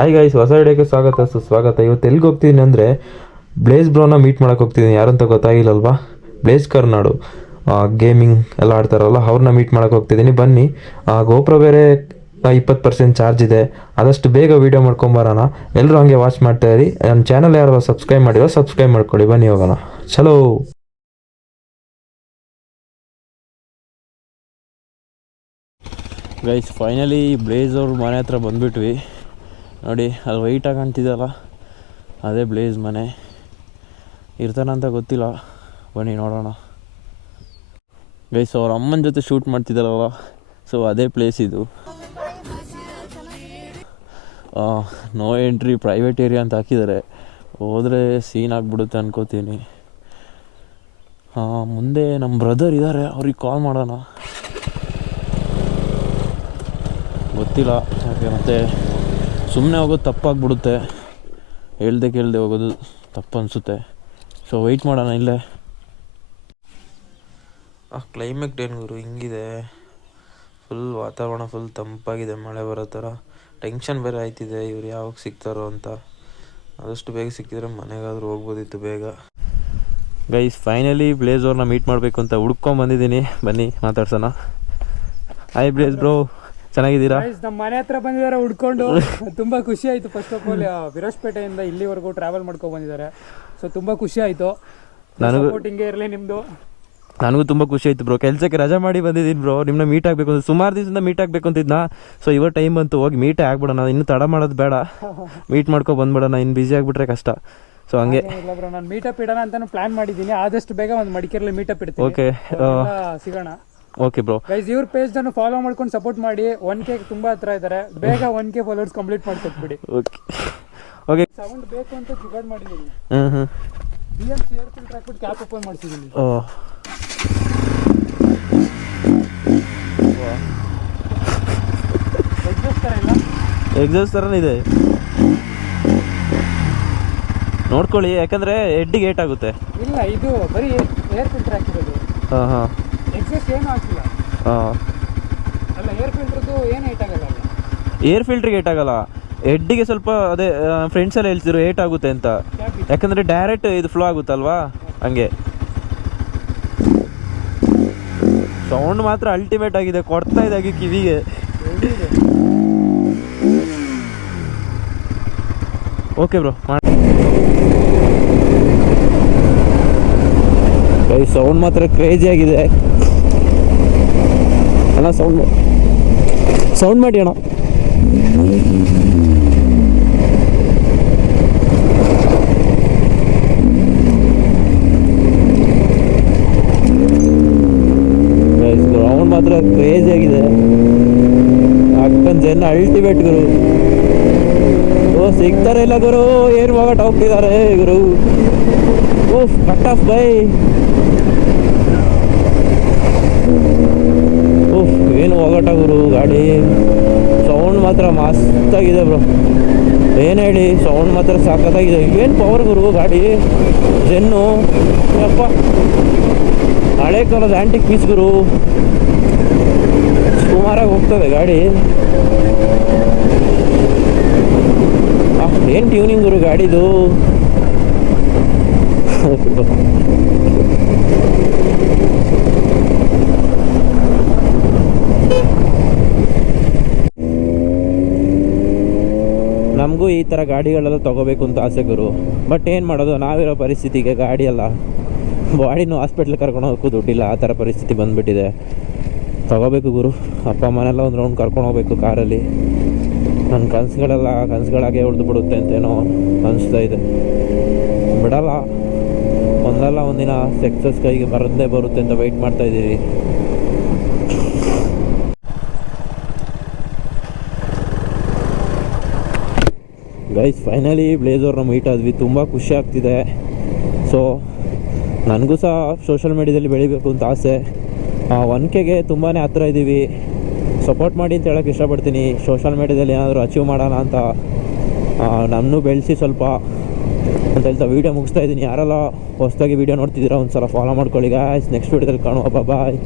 Hi guys, ಹೊಸ ವಿಡಿಯೋಕ್ಕೆ ಸ್ವಾಗತ ಸುಸ್ವಾಗತ. ಇವತ್ತು ಎಲ್ಲಿಗೆ ಹೋಗ್ತಿದ್ದೀನಿ ಅಂದರೆ ಬ್ಲೇಸ್ ಬ್ರೋನ ಮೀಟ್ ಮಾಡೋಕೆ ಹೋಗ್ತಿದ್ದೀನಿ. ಯಾರಂತ ಗೊತ್ತಾಗಿಲ್ಲಲ್ವಾ? ಬ್ಲೇಸ್ ಕರ್ನಾಡು ಗೇಮಿಂಗ್ ಎಲ್ಲ ಆಡ್ತಾರಲ್ಲ, ಅವ್ರನ್ನ ಮೀಟ್ ಮಾಡೋಕೆ ಹೋಗ್ತಿದ್ದೀನಿ. ಬನ್ನಿ. ಗೋಪ್ರೋ ಬೇರೆ 20% ಚಾರ್ಜ್ ಇದೆ. ಆದಷ್ಟು ಬೇಗ ವೀಡಿಯೋ ಮಾಡ್ಕೊಂಬರೋಣ. ಎಲ್ಲರೂ ಹಂಗೆ ವಾಚ್ ಮಾಡ್ತಾಯಿರಿ. ನನ್ನ ಚಾನಲ್ ಯಾರು ಸಬ್ಸ್ಕ್ರೈಬ್ ಮಾಡಿರೋ ಸಬ್ಸ್ಕ್ರೈಬ್ ಮಾಡ್ಕೊಳ್ಳಿ. ಬನ್ನಿ ಹೋಗೋಣ. ಚಲೋ ಗೈಸ್, ಫೈನಲಿ ಬ್ಲೇಸ್ ಅವ್ರ ಮನೆ ಹತ್ರ ಬಂದುಬಿಟ್ವಿ. ನೋಡಿ, ಅಲ್ಲಿ ವೈಟಾಗಿ ಕಾಣ್ತಿದ್ದಲ್ಲ, ಅದೇ ಬ್ಲೇಸ್ ಮನೆ. ಇರ್ತಾನಂತ ಗೊತ್ತಿಲ್ಲ, ಬನ್ನಿ ನೋಡೋಣ. ಗೈಸ್, ಅವ್ರ ಅಮ್ಮನ ಜೊತೆ ಶೂಟ್ ಮಾಡ್ತಿದ್ದಾರಲ್ಲ, ಸೊ ಅದೇ ಪ್ಲೇಸ್ ಇದು. ನೋ ಎಂಟ್ರಿ, ಪ್ರೈವೇಟ್ ಏರಿಯಾ ಅಂತ ಹಾಕಿದ್ದಾರೆ. ಹೋದರೆ ಸೀನ್ ಆಗಿಬಿಡುತ್ತೆ ಅನ್ಕೋತೀನಿ. ಮುಂದೆ ನಮ್ಮ ಬ್ರದರ್ ಇದ್ದಾರೆ, ಅವ್ರಿಗೆ ಕಾಲ್ ಮಾಡೋಣ. ಗೊತ್ತಿಲ್ಲ ಯಾಕೆ, ಮತ್ತು ಸುಮ್ಮನೆ ಹೋಗೋದು ತಪ್ಪಾಗ್ಬಿಡುತ್ತೆ. ಹೇಳ್ದೆ ಕೇಳದೆ ಹೋಗೋದು ತಪ್ಪು ಅನಿಸುತ್ತೆ. ಸೊ ವೆಯ್ಟ್ ಮಾಡೋಣ ಇಲ್ಲೇ. ಕ್ಲೈಮೇಟ್ ಏನು ಗುರು ಹಿಂಗಿದೆ? ಫುಲ್ ವಾತಾವರಣ ಫುಲ್ ತಂಪಾಗಿದೆ, ಮಳೆ ಬರೋ ಥರ. ಟೆನ್ಷನ್ ಬೇರೆ ಆಯ್ತಿದೆ, ಇವ್ರು ಯಾವಾಗ ಸಿಗ್ತಾರೋ ಅಂತ. ಆದಷ್ಟು ಬೇಗ ಸಿಕ್ಕಿದ್ರೆ ಮನೆಗಾದರೂ ಹೋಗ್ಬೋದಿತ್ತು ಬೇಗ. ಗೈಸ್, ಫೈನಲಿ ಬ್ಲೇಸ್ ಅವ್ರನ್ನ ಮೀಟ್ ಮಾಡಬೇಕು ಅಂತ ಹುಡ್ಕೊಂಬಂದಿದ್ದೀನಿ. ಬನ್ನಿ ಮಾತಾಡ್ಸೋಣ. ಹಾಯ್ ಬ್ಲೇಸ್ ಬ್ರೋ, ಚೆನ್ನಾಗಿದ್ದೀರಾ? ನಮ್ಮ ಮನೆ ಹತ್ರ ಬಂದಿದ್ದಾರೆ ಹುಡ್ಕೊಂಡು. ತುಂಬ ಖುಷಿ ಆಯಿತು. ಫಸ್ಟ್ ಆಫ್ ಆಲ್ ವಿರಾಜಪೇಟೆಯಿಂದ ಇಲ್ಲಿವರೆಗೂ ಟ್ರಾವೆಲ್ ಮಾಡ್ಕೊಂಡು ಬಂದಿದ್ದಾರೆ. ಸೊ ತುಂಬ ಖುಷಿ ಆಯಿತು. ಸಪೋರ್ಟಿಂಗೇ ಇರಲಿ ನಿಮ್ಮದು. ನನಗೂ ತುಂಬ ಖುಷಿ ಆಯಿತು ಬ್ರೋ. ಕೆಲಸಕ್ಕೆ ರಜೆ ಮಾಡಿ ಬಂದಿದ್ದೀನಿ ಬ್ರೋ. ನಿಮ್ಮನ್ನ ಮೀಟ್ ಆಗಬೇಕು ಅಂತ ಸುಮಾರು ದಿವಸದಿಂದ ಮೀಟ್ ಆಗಬೇಕು ಅಂತಿದ್ನ. ಸೊ ಇವಾಗ ಟೈಮ್ ಬಂತು, ಹೋಗಿ ಮೀಟೇ ಆಗ್ಬಿಡೋಣ. ಇನ್ನು ತಡ ಮಾಡೋದು ಬೇಡ, ಮೀಟ್ ಮಾಡ್ಕೊ ಬಂದ್ಬಿಡೋಣ. ಇನ್ನು ಬ್ಯುಸಿ ಆಗಿಬಿಟ್ರೆ ಕಷ್ಟ. ಸೊ ಹಂಗೆ ಇಲ್ಲ ಬ್ರೋ, ನಾನು ಮೀಟಪ್ ಇಡೋಣ ಅಂತಾನು ಪ್ಲಾನ್ ಮಾಡಿದ್ದೀನಿ. ಆದಷ್ಟು ಬೇಗ ಒಂದು ಮಡಿಕೇರಿಯಲ್ಲಿ ಮೀಟಪ್ ಇಡ್ತೀನಿ. ಓಕೆ, ಸಿಗೋಣ. Okay bro. ಗೈಸ್, ಇವ್ರ ಪೇಜ್ ಅನ್ನು ಫಾಲೋ ಮಾಡ್ಕೊಂಡು ಸಪೋರ್ಟ್ ಮಾಡಿ. 1K ತುಂಬಾ ಹತ್ರ ಇದ್ದಾರೆ. ಬೇಗ 1K ಫಾಲೋವರ್ಸ್ ಕಂಪ್ಲೀಟ್ ಮಾಡ್ಕೊಟ್ಬಿಡಿ. Okay okay. ಸೌಂಡ್ ಬೇಕು ಅಂತ ಜುಗಾಡ್ ಮಾಡಿದ್ದೀನಿ. BMC ಏರ್ ಫಿಲ್ಟರ್ ಹಾಕ್ಬಿಟ್ಟು ಕ್ಯಾಪ್ ಓಪನ್ ಮಾಡ್ತಿದ್ದೀನಿ. ಎಕ್ಸಾಸ್ಟ್ ಥರನೇ ಇದೆ, ನೋಡ್ಕೊಳ್ಳಿ. ಯಾಕಂದರೆ ಹೆಡ್ಡಿಗೆ ಏಟ್ ಆಗುತ್ತೆ. ಇಲ್ಲ, ಇದು ಬರೀ ಏರ್ ಫಿಲ್ಟರ್ ಹಾಕಿರೋದು. ಎಕ್ಸಾಸ್ಟ್ ಏನು ಹಾಕಿಲ್ಲ. ಅಲ್ಲ, ಏರ್ ಫಿಲ್ಟರ್ದು ಏನು ಏಟ್ ಆಗಲ್ಲ. ಏರ್ ಫಿಲ್ಟ್ರಿಗೆ ಏಟ್ ಆಗಲ್ಲ, ಹೆಡ್ಡಿಗೆ ಸ್ವಲ್ಪ ಅದೇ ಫ್ರೆಂಡ್ಸ್ ಎಲ್ಲ ಹೇಳ್ತಿದ್ರು ಏಟ್ ಆಗುತ್ತೆ ಅಂತ. ಯಾಕಂದರೆ ಡೈರೆಕ್ಟ್ ಇದು ಫ್ಲೋ ಆಗುತ್ತಲ್ವಾ, ಹಂಗೆ. ಸೌಂಡ್ ಮಾತ್ರ ಅಲ್ಟಿಮೇಟ್ ಆಗಿದೆ, ಕೊಡ್ತಾ ಇದೆ ಆಗಿ ಕಿವಿಗೆ. Okay bro. ಸೌಂಡ್ ಮಾತ್ರ ಕ್ರೇಜಿ ಆಗಿದೆ ಅಣ್ಣ. ಸೌಂಡ್ ಮಾಡಿ ಅಣ್ಣ. ಸೌಂಡ್ ಮಾತ್ರ ಕ್ರೇಜಿ ಆಗಿದೆ. ಅಕ್ಕನ ಜನ ಅಲ್ಟಿಮೇಟ್ ಗುರು. ಸಿಗ್ತಾರೆ ಇಲ್ಲ ಗುರು, ಏನು ಹೋಗಟ್ ಹೋಗ್ತಿದ್ದಾರೆ ಗುರು. ಓಫ್, ಕಟ್ ಆಫ್ ಬೈ. ಓಹ್, ಏನು ಹೋಗಟ ಗುರು ಗಾಡಿ. ಸೌಂಡ್ ಮಾತ್ರ ಮಸ್ತಾಗಿದೆ ಬ್ರೋ. ಏನು ಹೇಳಿ, ಸೌಂಡ್ ಮಾತ್ರ ಸಾಕತ್ತಾಗಿದೆ. ಏನು ಪವರ್ ಗುರು ಗಾಡಿ. ಜೆನ್ನು ಯಪ್ಪ, ಹಳೆ ಕಾಲದ ಆ್ಯಂಟಿಕ್ ಪೀಸ್ ಗುರು. ಸುಮಾರಾಗಿ ಹೋಗ್ತದೆ ಗಾಡಿ. ಏನು ಟ್ಯೂನಿಂಗ್ ಗುರು ಗಾಡಿದು. ನಮಗೂ ಈ ಥರ ಗಾಡಿಗಳೆಲ್ಲ ತೊಗೋಬೇಕು ಅಂತ ಆಸೆ ಗುರು. ಬಟ್ ಏನು ಮಾಡೋದು, ನಾವಿರೋ ಪರಿಸ್ಥಿತಿಗೆ ಗಾಡಿ ಎಲ್ಲ, ಬಾಡಿನೂ ಹಾಸ್ಪಿಟ್ಲಿಗೆ ಕರ್ಕೊಂಡು ಹೋಗೋಕ್ಕೂ ದುಡ್ಡಿಲ್ಲ. ಆ ಥರ ಪರಿಸ್ಥಿತಿ ಬಂದುಬಿಟ್ಟಿದೆ. ತೊಗೋಬೇಕು ಗುರು. ಅಪ್ಪ ಅಮ್ಮನೆಲ್ಲ ಒಂದು ರೌಂಡ್ ಕರ್ಕೊಂಡು ಹೋಗ್ಬೇಕು ಕಾರಲ್ಲಿ. ನನ್ನ ಕನಸುಗಳಾಗೆ ಉಳಿದು ಬಿಡುತ್ತೆ ಅಂತೇನೋ ಅನಿಸ್ತಾ ಇದೆ. ಬಿಡಲ್ಲ, ಒಂದಲ್ಲ ಒಂದಿನ ಸಕ್ಸಸ್ ಕೈಗೆ ಬರದೇ ಬರುತ್ತೆ ಅಂತ ವೆಯ್ಟ್ ಮಾಡ್ತಾ ಇದ್ದೀವಿ. ಗೈಸ್, ಫೈನಲಿ ಬ್ಲೇಸ್ ಅವ್ರನ್ನ ಮೀಟ್ ಆದ್ವಿ. ತುಂಬ ಖುಷಿ ಆಗ್ತಿದೆ. ಸೊ ನನಗೂ ಸಹ ಸೋಷಲ್ ಮೀಡಿಯಾದಲ್ಲಿ ಬೆಳಿಬೇಕು ಅಂತ ಆಸೆ. 1Kಗೆ ತುಂಬಾ ಹತ್ರ ಇದ್ದೀವಿ. ಸಪೋರ್ಟ್ ಮಾಡಿ ಅಂತ ಹೇಳೋಕ್ಕೆ ಇಷ್ಟಪಡ್ತೀನಿ. ಸೋಷಲ್ ಮೀಡಿಯಾದಲ್ಲಿ ಏನಾದರೂ ಅಚೀವ್ ಮಾಡೋಣ ಅಂತ, ನನ್ನೂ ಬೆಳೆಸಿ ಸ್ವಲ್ಪ ಅಂತ ಹೇಳ್ತಾ ವೀಡಿಯೋ ಮುಗಿಸ್ತಾ ಇದ್ದೀನಿ. ಯಾರೆಲ್ಲ ಹೊಸದಾಗಿ ವೀಡಿಯೋ ನೋಡ್ತಿದ್ದೀರಾ ಒಂದು ಸಲ ಫಾಲೋ ಮಾಡ್ಕೊಳ್ಳಿ ಗಾಯ್ಸ್. ನೆಕ್ಸ್ಟ್ ವೀಡಿಯೋದಲ್ಲಿ ಕಾಣುವ. ಬಾಯ್.